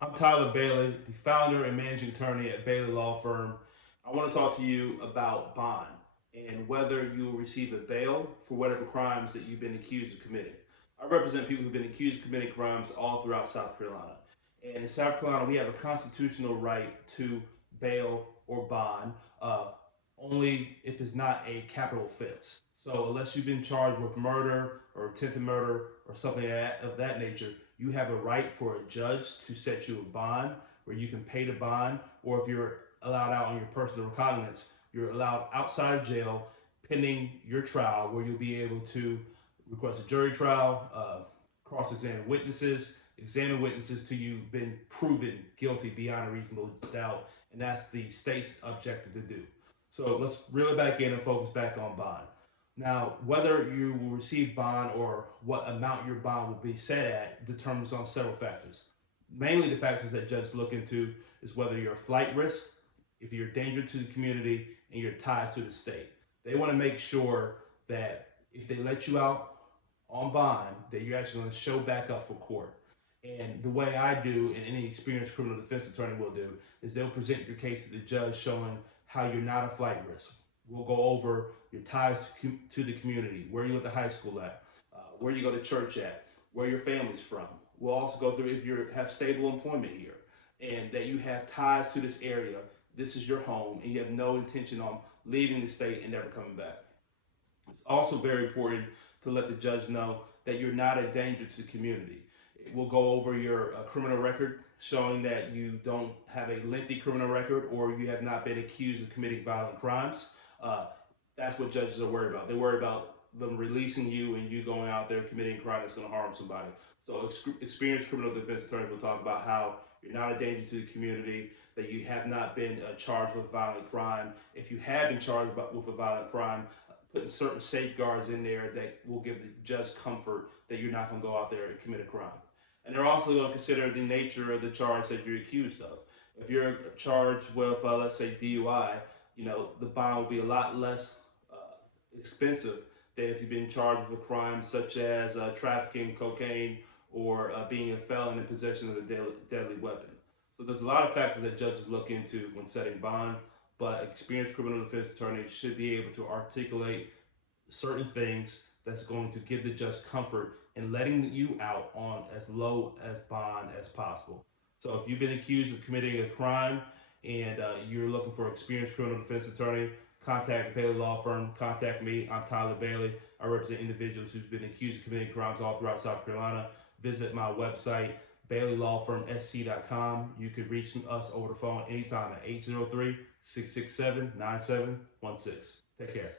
I'm Tyler Bailey, the founder and managing attorney at Bailey Law Firm. I want to talk to you about bond and whether you will receive a bail for whatever crimes that you've been accused of committing. I represent people who've been accused of committing crimes all throughout South Carolina. And in South Carolina, we have a constitutional right to bail or bond, only if it's not a capital offense. So, unless you've been charged with murder or attempted murder or something of that nature, you have a right for a judge to set you a bond where you can pay the bond, or if you're allowed out on your personal recognizance, you're allowed outside of jail pending your trial, where you'll be able to request a jury trial, cross-examine witnesses, examine witnesses till you've been proven guilty beyond a reasonable doubt, and that's the state's objective to do. So let's reel it back in and focus back on bond. Now, whether you will receive bond or what amount your bond will be set at determines on several factors. Mainly the factors that judges look into is whether you're a flight risk, if you're a danger to the community, and your ties to the state. They want to make sure that if they let you out on bond, that you're actually going to show back up for court. And the way I do, and any experienced criminal defense attorney will do, is they'll present your case to the judge showing how you're not a flight risk. We'll go over your ties to the community, where you went to high school at, where you go to church at, where your family's from. We'll also go through if you have stable employment here and that you have ties to this area. This is your home, and you have no intention on leaving the state and never coming back. It's also very important to let the judge know that you're not a danger to the community. It will go over your criminal record, showing that you don't have a lengthy criminal record or you have not been accused of committing violent crimes. Uh, that's what judges are worried about. They worry about them releasing you and you going out there committing a crime that's going to harm somebody. So experienced criminal defense attorneys will talk about how you're not a danger to the community, that you have not been charged with a violent crime. If you have been charged with a violent crime, putting certain safeguards in there that will give the judge comfort that you're not going to go out there and commit a crime. And they're also going to consider the nature of the charge that you're accused of. If you're charged with, let's say, DUI, the bond will be a lot less expensive than if you've been charged with a crime such as trafficking cocaine or being a felon in possession of a deadly weapon. So there's a lot of factors that judges look into when setting bond, but experienced criminal defense attorneys should be able to articulate certain things that's going to give the judge comfort in letting you out on as low as bond as possible. So if you've been accused of committing a crime and you're looking for an experienced criminal defense attorney, contact Bailey Law Firm. Contact me. I'm Tyler Bailey. I represent individuals who've been accused of committing crimes all throughout South Carolina. Visit my website, BaileyLawFirmSC.com. You can reach us over the phone anytime at 803-667-9716. Take care.